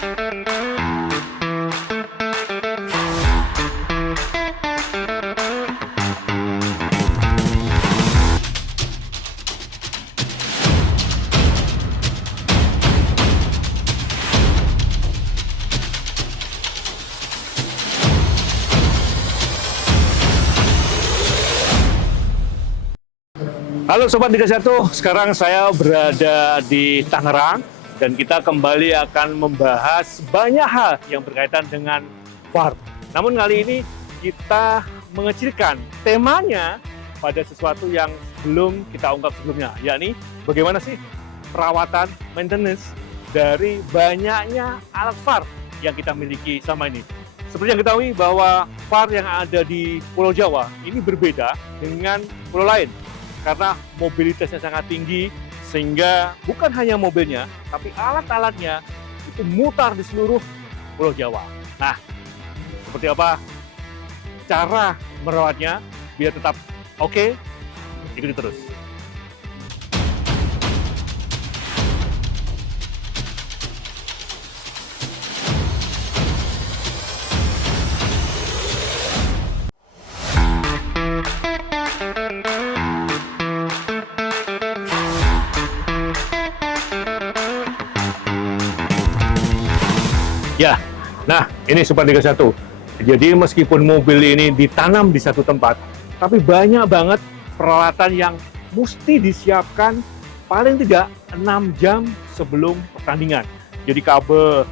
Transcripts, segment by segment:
Halo Sobat Liga 1, sekarang saya berada di Tangerang dan kita kembali akan membahas banyak hal yang berkaitan dengan VAR. Namun kali ini kita mengecilkan temanya pada sesuatu yang belum kita ungkap sebelumnya, yakni bagaimana sih perawatan maintenance dari banyaknya alat VAR yang kita miliki selama ini. Seperti yang kita ketahui bahwa VAR yang ada di Pulau Jawa ini berbeda dengan pulau lain, karena mobilitasnya sangat tinggi, sehingga bukan hanya mobilnya, tapi alat-alatnya itu mutar di seluruh Pulau Jawa. Nah, seperti apa cara merawatnya biar tetap oke? Ikuti terus. Ya, nah ini Sobat Liga 1. Jadi meskipun mobil ini ditanam di satu tempat, tapi banyak banget peralatan yang mesti disiapkan paling tidak 6 jam sebelum pertandingan. Jadi kabel,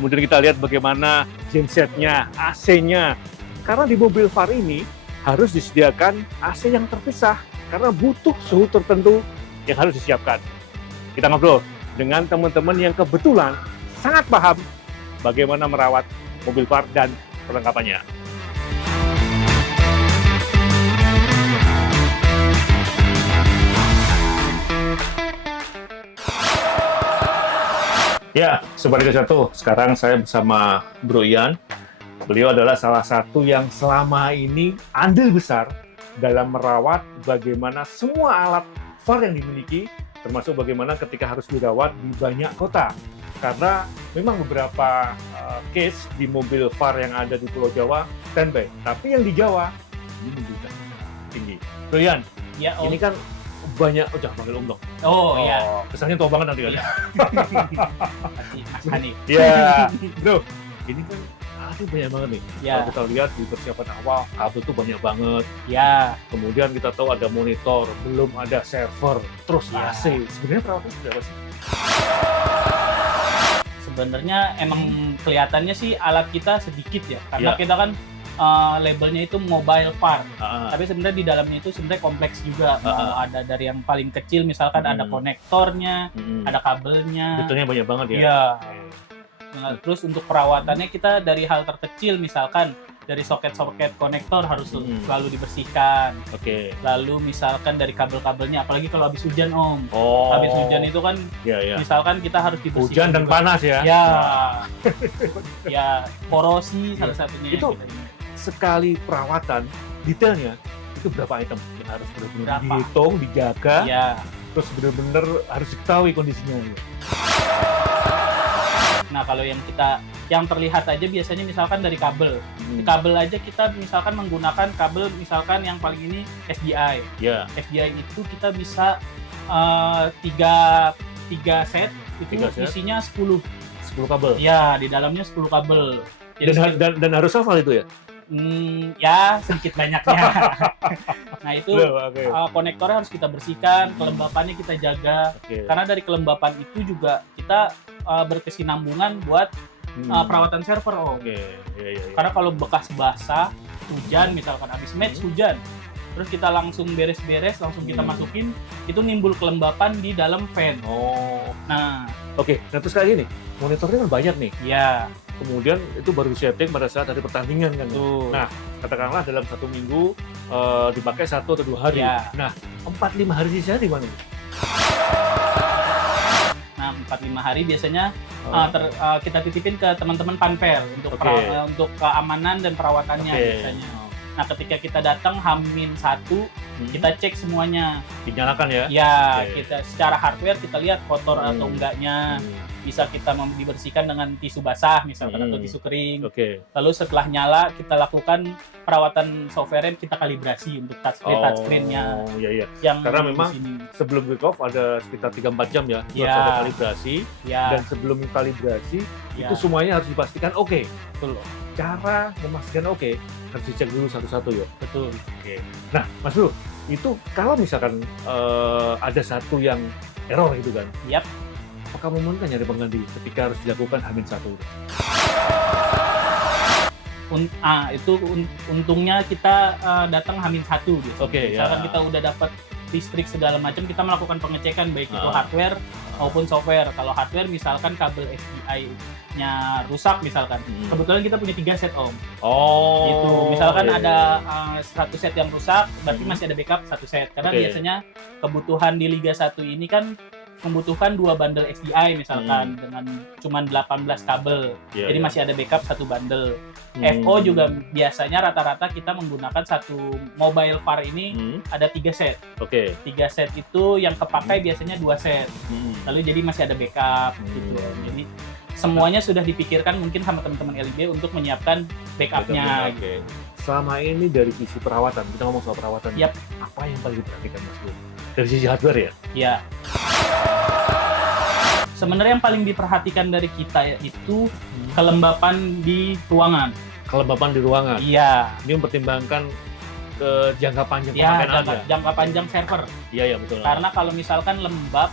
kemudian kita lihat bagaimana gensetnya, AC-nya. Karena di mobil VAR ini harus disediakan AC yang terpisah, karena butuh suhu tertentu yang harus disiapkan. Kita ngobrol dengan teman-teman yang kebetulan sangat paham bagaimana merawat mobil VAR dan perlengkapannya. Ya, Sobat Liga 1, sekarang saya bersama Bro Ian. Beliau adalah salah satu yang selama ini andil besar dalam merawat bagaimana semua alat VAR yang dimiliki, termasuk bagaimana ketika harus dirawat di banyak kota. Karena memang beberapa case di mobil VAR yang ada di Pulau Jawa standby, tapi yang di Jawa ini menunjukkan tinggi. Bro Ian, ya, Om. ini kan banyak, jangan panggil Om dong. Oh, iya. Kesannya tua banget nanti kan. Iya. Mas Hani. Ya, Bro, ini kan alatnya banyak banget nih. Ya. Kalau kita lihat di persiapan awal, kabel tuh banyak banget. Ya, Kemudian kita tahu ada monitor, belum ada server, terus Ya. AC. Sebenarnya perawatannya seperti apa sih? sebenarnya emang kelihatannya sih alat kita sedikit ya, karena Ya. kita kan labelnya itu mobile VAR. Ah, Tapi sebenarnya di dalamnya itu sebenarnya kompleks juga. Mau ada dari yang paling kecil, misalkan ada konektornya, ada kabelnya. detailnya banyak banget ya. Iya. Nah, terus untuk perawatannya kita dari hal terkecil, misalkan dari soket-soket konektor harus selalu dibersihkan. Oke. Lalu misalkan dari kabel-kabelnya, apalagi kalau habis hujan Om. Oh. Habis hujan itu kan Ya. misalkan kita harus dibersihkan. Hujan dan juga. panas ya. Ya. Nah, Ya, korosi salah satunya. Itu yang kita ini. sekali perawatan, detailnya itu berapa item yang harus benar-benar Berapa? dihitung, dijaga, Ya. terus benar-benar harus diketahui kondisinya. Nah, kalau yang terlihat aja biasanya misalkan dari kabel. Di kabel aja kita misalkan menggunakan kabel misalkan yang paling ini SDI. Ya. SDI itu kita bisa tiga set itu Tiga set. isinya 10. 10 kabel. Ya, di dalamnya 10 kabel. Jadi Dan harus hafal itu ya? ya sedikit banyaknya. Nah, itu Loh, oke. konektornya harus kita bersihkan, kelembapannya kita jaga. Oke. Karena dari kelembapan itu juga kita berkesinambungan buat perawatan server Om. Oke. Iya. Karena kalau bekas basah, hujan misalkan habis match hujan, terus kita langsung beres-beres, langsung kita masukin, itu nimbul kelembapan di dalam fan. Oh. Nah, Oke. Nah, terus kayak gini, monitornya kan banyak nih. ya, Kemudian itu baru setting pada saat hari pertandingan kan. tuh. Nah, katakanlah dalam 1 minggu dipakai 1 atau 2 hari. Ya. Nah, 4-5 hari sisanya di mana? Nah, 4-5 hari biasanya kita titipin ke teman-teman Panper untuk Oke. untuk keamanan dan perawatannya Oke. biasanya. Nah, ketika kita datang H-1, kita cek semuanya. Dinyalakan ya? Ya, Oke. kita secara hardware kita lihat kotor atau enggaknya. Hmm. Bisa kita dibersihkan dengan tisu basah misalkan atau tisu kering. Oke. Lalu setelah nyala kita lakukan perawatan software, kita kalibrasi untuk touchscreen-nya Oh, iya iya. yang Karena di memang sini. sebelum kick off ada sekitar 3-4 jam ya, Ya. harus ada kalibrasi, Ya, dan sebelum kalibrasi ya, itu semuanya harus dipastikan oke. betul. Cara memastikan oke harus dicek dulu satu-satu ya. Betul. Oke. Nah, Mas Bro, itu kalau misalkan ada satu yang error gitu kan, Yap. apakah memungkinkan nyari pengganti ketika harus dilakukan H-1 itu? Untungnya kita datang H-1 gitu. Oke, Misalkan ya. kita udah dapat listrik segala macam, kita melakukan pengecekan baik itu Ah. hardware maupun software. Kalau hardware misalkan kabel SPI-nya rusak misalkan. Kebetulan kita punya 3 set Om. Oh. Gitu. Misalkan iya, ada iya. 100 set yang rusak, berarti Hmm. masih ada backup 1 set. Karena Oke. biasanya kebutuhan di Liga 1 ini kan membutuhkan 2 bundle SDI misalkan dengan cuman 18 kabel. Iya, Jadi iya. masih ada backup 1 bundle. Hmm. FO juga biasanya rata-rata kita menggunakan satu mobile VAR ini Hmm. ada 3 set. Oke. 3 set itu yang kepakai biasanya 2 set. Hmm. Lalu jadi masih ada backup gitu. Jadi semuanya sudah dipikirkan mungkin sama teman-teman LIB untuk menyiapkan backupnya. Oke. Selama ini dari sisi perawatan, kita ngomong soal perawatan. Yap. Apa yang paling diperhatikan Mas Bro? Dari sisi hardware ya? Ya. Sebenarnya yang paling diperhatikan dari kita itu kelembapan di ruangan. Kelembapan di ruangan. Iya. Ini mempertimbangkan ke jangka panjang Ya, pemakaian Anda. jangka panjang server. Iya, iya betul. Karena kalau misalkan lembab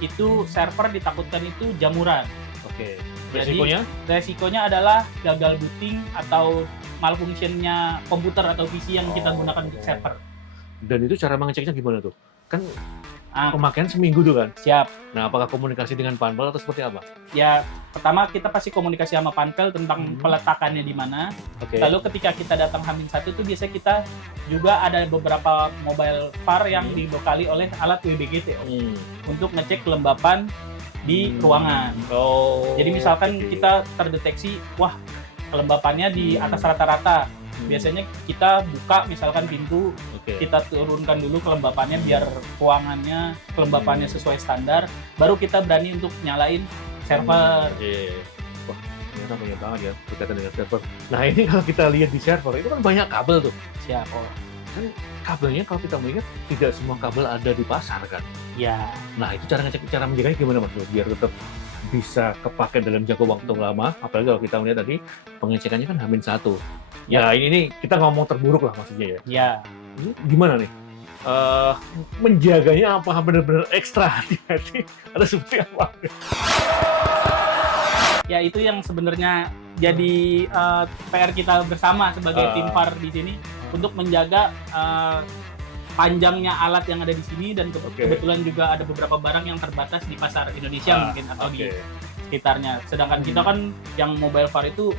itu server ditakutkan itu jamuran. Oke. Jadi, Resikonya? Resikonya adalah gagal booting atau malfunctionnya komputer atau PC yang kita Oh. gunakan untuk server. Dan itu cara mengeceknya gimana tuh? Kan Ah, pemakaian seminggu tuh kan? siap. Nah, apakah komunikasi dengan panpel atau seperti apa? Ya, pertama kita pasti komunikasi sama panpel tentang peletakannya di mana. Oke. Lalu ketika kita datang H-1 itu biasanya kita juga ada beberapa mobile VAR yang dibekali oleh alat WBGT Hmm. untuk ngecek kelembapan di ruangan. Oh. Jadi misalkan oke. kita terdeteksi, wah kelembapannya di atas rata-rata. Biasanya kita buka misalkan pintu, Oke. kita turunkan dulu kelembapannya biar ruangannya kelembapannya sesuai standar, baru kita berani untuk nyalain server. Iya. Wah, ternyata banyak banget ya berkaitan dengan server. Nah, ini kalau kita lihat di server, itu kan banyak kabel tuh. Siap. Kabelnya kalau kita melihat, tidak semua kabel ada di pasar kan. Ya, Nah, itu cara ngecek, cara menjaganya gimana Mas Bro? Biar tetap bisa kepakai dalam jangka waktu lama, apalagi kalau kita melihat tadi pengecekannya kan H-1. Ya, ini kita ngomong terburuk lah maksudnya ya. ya. Ini gimana nih? Menjaganya apa benar-benar ekstra hati-hati atau seperti apa? Ya itu yang sebenarnya jadi PR kita bersama sebagai tim VAR di sini untuk menjaga panjangnya alat yang ada di sini dan kebetulan juga ada beberapa barang yang terbatas di pasar Indonesia mungkin atau di sekitarnya. Sedangkan kita kan yang mobile VAR itu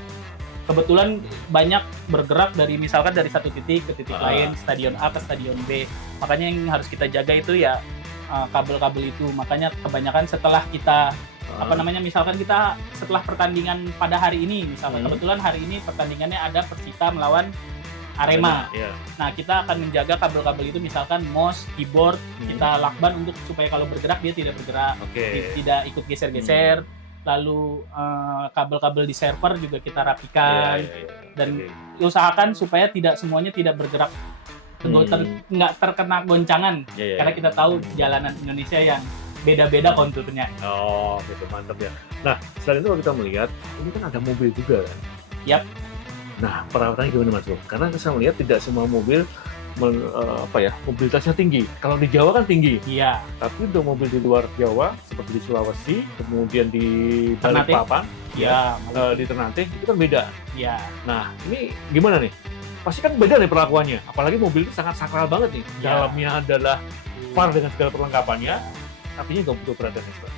kebetulan banyak bergerak dari misalkan dari satu titik ke titik lain, stadion A ke stadion B. Makanya yang harus kita jaga itu ya kabel-kabel itu. Makanya kebanyakan setelah kita misalkan kita setelah pertandingan pada hari ini misalkan kebetulan hari ini pertandingannya ada Persita melawan Arema. Nah, kita akan menjaga kabel-kabel itu misalkan mouse, keyboard, kita lakban untuk supaya kalau bergerak dia tidak bergerak, tidak ikut geser-geser. Lalu kabel-kabel di server juga kita rapikan dan usahakan supaya tidak semuanya tidak bergerak, nggak terkena goncangan karena kita tahu jalanan Indonesia yang beda-beda konturnya. Oh, gitu, mantap ya. Nah, selain itu kalau kita melihat, ini kan ada mobil juga kan? Yap. Nah, perawatannya gimana Mas Bro? Karena saya melihat tidak semua mobil mobilitasnya tinggi. Kalau di Jawa kan tinggi. Iya. Tapi untuk mobil di luar Jawa, seperti di Sulawesi, kemudian di Balikpapan, di Ternate, itu kan beda. Iya. Nah, ini gimana nih? Pasti kan beda nih perlakuannya. Apalagi mobil itu sangat sakral banget nih. Ya. Dalamnya adalah VAR dengan segala perlengkapannya. Artinya nggak butuh perhatian ekstra.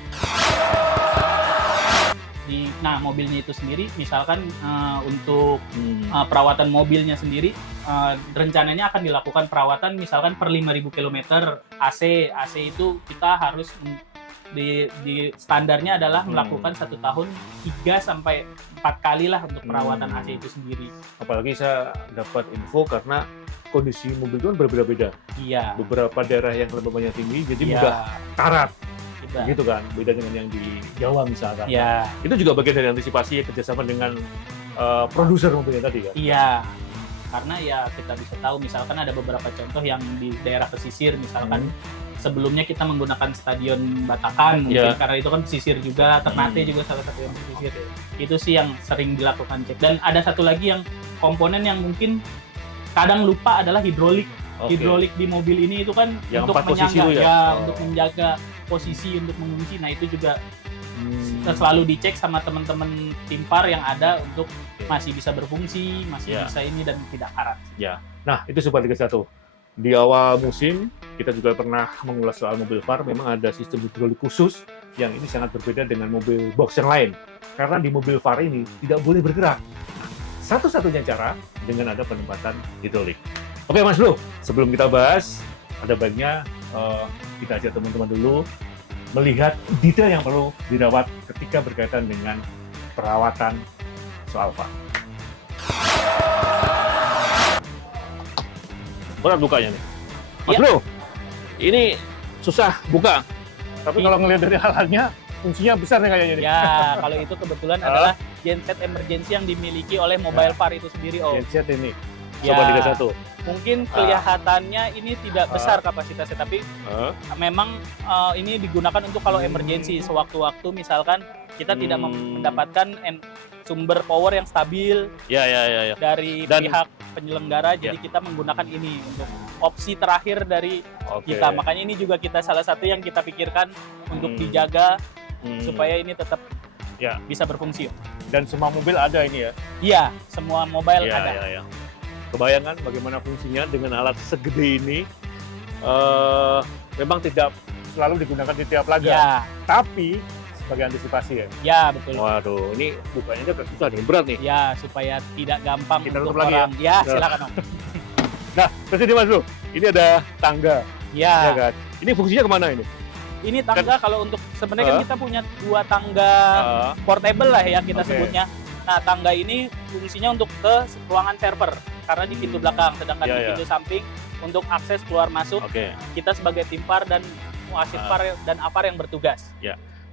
Nah, mobilnya itu sendiri, misalkan untuk perawatan mobilnya sendiri, rencananya akan dilakukan perawatan misalkan per 5.000 km AC itu kita harus di standarnya adalah melakukan 1 tahun 3 sampai 4 kali lah untuk perawatan AC itu sendiri. Apalagi saya dapat info karena kondisi mobil itu kan berbeda-beda. Iya. Beberapa daerah yang kelembabannya tinggi, jadi Iya. mudah karat, Kita. gitu kan. Beda dengan yang di Jawa misalkan. Iya. Itu juga bagian dari antisipasi kerjasama dengan produser mobilnya tadi kan. Iya. Karena ya kita bisa tahu misalkan ada beberapa contoh yang di daerah pesisir misalkan sebelumnya kita menggunakan Stadion Batakan mungkin Iya. karena itu kan pesisir juga, Ternate juga salah satu yang pesisir. Itu sih yang sering dilakukan cek. Dan ada satu lagi yang komponen yang mungkin kadang lupa adalah hidrolik. Oke. Hidrolik di mobil ini itu kan Yang untuk 4 posisi menyangga itu ya? ya, Oh. untuk menjaga posisi untuk mengunci. Nah, itu juga selalu dicek sama teman-teman tim VAR yang ada untuk masih bisa berfungsi, masih Ya. bisa ini dan tidak karat. Nah, itu Sobat Liga 1. Di awal musim, kita juga pernah mengulas soal mobil VAR. Memang ada sistem hidrolik khusus yang ini sangat berbeda dengan mobil box yang lain. Karena di mobil VAR ini tidak boleh bergerak. Satu-satunya cara dengan ada penempatan hidrolik. Oke Mas Bro, sebelum kita bahas, ada baiknya kita ajak teman-teman dulu melihat detail yang perlu dirawat ketika berkaitan dengan perawatan soal VAR. Berat bukanya nih. Mas Ya. Bro, ini susah buka. Tapi Iya. kalau ngelihat dari alatnya, fungsinya besar nih kayaknya nih. Ya, kalau itu kebetulan adalah genset emergency yang dimiliki oleh mobile VAR itu sendiri, Om. Genset ini, Ya. Sobat Liga 1. Mungkin kelihatannya ini tidak besar kapasitasnya, tapi memang ini digunakan untuk kalau emergency sewaktu-waktu misalkan kita tidak mendapatkan sumber power yang stabil Ya. dari Dan- pihak penyelenggara, jadi kita menggunakan ini untuk opsi terakhir dari Oke. kita. Makanya ini juga kita salah satu yang kita pikirkan untuk Hmm. dijaga Hmm. supaya ini tetap Ya. bisa berfungsi. Dan semua mobil ada ini ya. Iya, semua mobile Ya, ada. ya. Kebayangkan bagaimana fungsinya dengan alat segede ini. Memang tidak selalu digunakan di tiap laga, Ya, tapi sebagai antisipasi ya. ya betul. Waduh, ini bukanya agak susah nih, berat nih. Ya, supaya tidak gampang Kita untuk tutup lagi orang. Ya, Ya. silakan Om. Nah, terus ini Mas Bro, ini ada tangga, ya Ya, kan? Ini fungsinya kemana ini? ini tangga kalau untuk sebenarnya kan kita punya 2 tangga portable lah ya kita Oke. sebutnya. Nah, tangga ini fungsinya untuk ke ruangan server karena di pintu belakang, sedangkan Ya, di ya. pintu samping untuk akses keluar masuk Oke. kita sebagai tim VAR dan wasit VAR dan AVAR yang bertugas.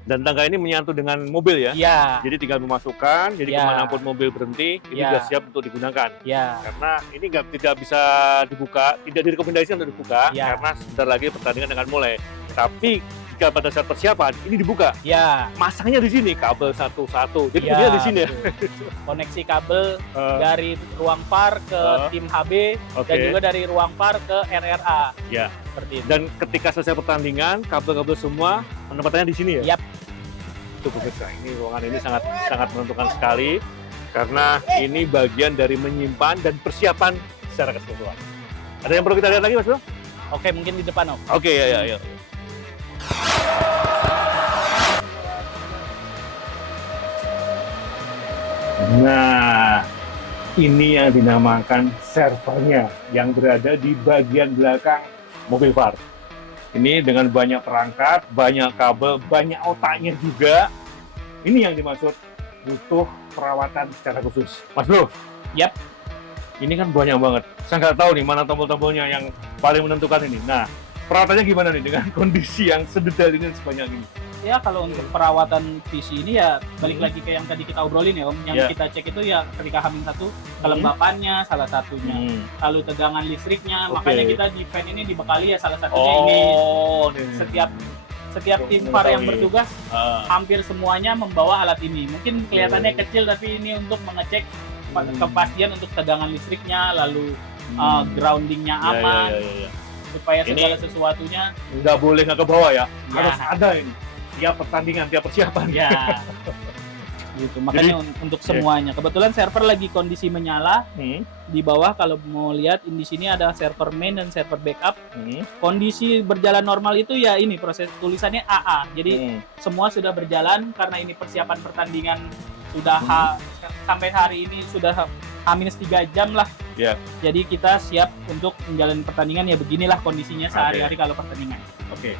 Dan tangga ini menyatu dengan mobil ya? Iya, Jadi tinggal memasukkan, jadi Ya. kemanapun mobil berhenti, ini Ya. sudah siap untuk digunakan. ya, Karena ini tidak bisa dibuka, tidak direkomendasikan untuk dibuka, Ya. karena sebentar lagi pertandingan akan mulai. Tapi jika pada saat persiapan, ini dibuka. ya. Masangnya di sini, kabel satu-satu. Jadi Ya, kuncinya di sini ya? betul. Koneksi kabel Eh, dari ruang VAR ke tim HB Oke. dan juga dari ruang VAR ke RRA. Ya. Seperti itu. Dan ketika selesai pertandingan, kabel-kabel semua penempatannya di sini ya? Yap. Itu pemirsa, ini ruangan ini sangat menentukan sekali karena ini bagian dari menyimpan dan persiapan secara keseluruhan. Ada yang perlu kita lihat lagi, Mas Bro? Oke, mungkin di depan Om. Oke, ya. Nah, ini yang dinamakan servernya yang berada di bagian belakang mobil VAR. Ini dengan banyak perangkat, banyak kabel, banyak otaknya juga. Ini yang dimaksud butuh perawatan secara khusus. Mas Bro? Yap. Ini kan banyak banget. Saya nggak tahu nih mana tombol-tombolnya yang paling menentukan ini. Nah, perawatannya gimana nih dengan kondisi yang sedetail ini dan sebanyak ini? Ya kalau untuk perawatan PC ini ya balik lagi ke yang tadi kita obrolin ya Om. Yang Ya. kita cek itu ya ketika H-1 kelembapannya salah satunya. Lalu tegangan listriknya. Oke. Makanya kita di fan ini dibekali ya salah satunya ini. Oh, Setiap tim VAR yang bertugas hampir semuanya membawa alat ini. Mungkin kelihatannya kecil tapi ini untuk mengecek kepastian untuk tegangan listriknya, lalu groundingnya aman, supaya Ini- segala sesuatunya nggak boleh nggak ke bawah ya, Ya. harus ada ini. Tiap pertandingan, tiap persiapan. ya gitu. Makanya untuk semuanya. Kebetulan server lagi kondisi menyala. Di bawah kalau mau lihat di sini ada server main dan server backup. Kondisi berjalan normal itu ya ini proses tulisannya AA. Jadi semua sudah berjalan karena ini persiapan pertandingan sudah sampai hari ini sudah H-3 jam lah. Ya. Jadi kita siap untuk menjalani pertandingan ya beginilah kondisinya sehari-hari kalau pertandingan. Oke.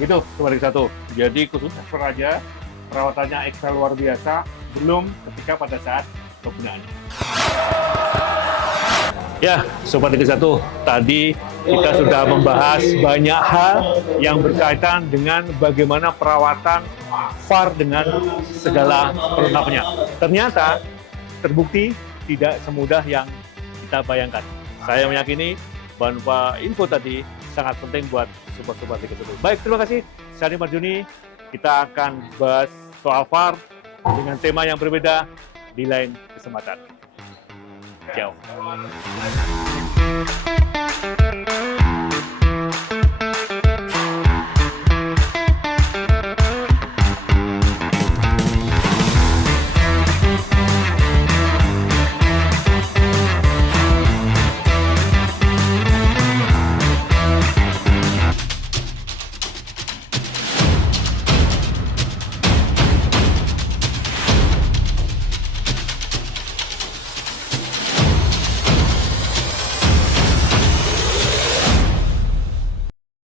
Gitu, Sobat Liga 1. Jadi khusus expert aja, perawatannya ekstra luar biasa, belum ketika pada saat penggunaannya. Ya, Sobat Liga 1, tadi kita sudah membahas banyak hal yang berkaitan dengan bagaimana perawatan VAR dengan segala perlengkapannya. Ternyata terbukti tidak semudah yang kita bayangkan. Saya meyakini bahwa info tadi sangat penting buat sobat-sobat Liga 1. Baik, terima kasih. Saya Adi Marjuni. Kita akan bahas soal VAR dengan tema yang berbeda di lain kesempatan. Ciao.